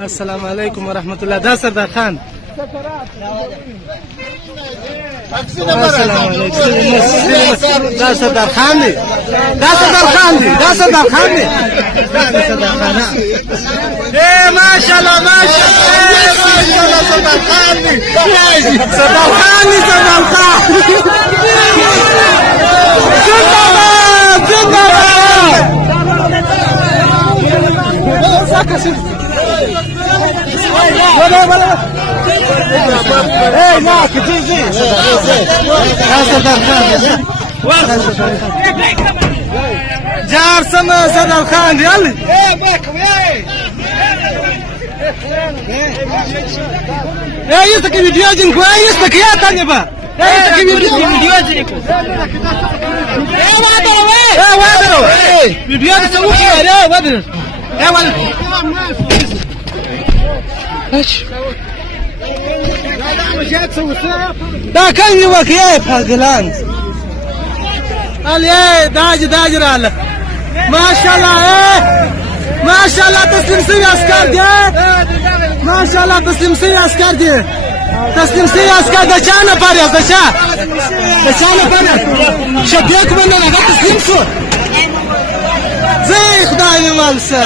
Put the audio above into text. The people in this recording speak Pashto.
السلام علیکم ورحمت الله. دا سردار خان. السلام علیکم. دا سردار خان دی. دا سردار خان دی. دا سردار خان دی. دا سردار خان. اے ماشاءالله ماشاءالله ماشاءالله سردار خان دی. سردار خان دی. سردار خان. زنده‌باد زنده‌باد. ايه معك جي جار سما صدر خان يلا ايه باكم ايه يستك فيديو جن كويس تك يا تاني با ايه يستك فيديو جن ايه وادرو ايه وادرو فيديو تسوي يا وادرو ايه وادرو ايش دا كان يوك يا فاقلان علي داج راله ما شاء الله ايه ما شاء الله تسليم سي عسكر دي ما شاء الله تسليم سي عسكر دي تسليم سي عسكر دا چانه پاره دا چانه پاره شديك منه دا تسليم سو زي خدای مالسه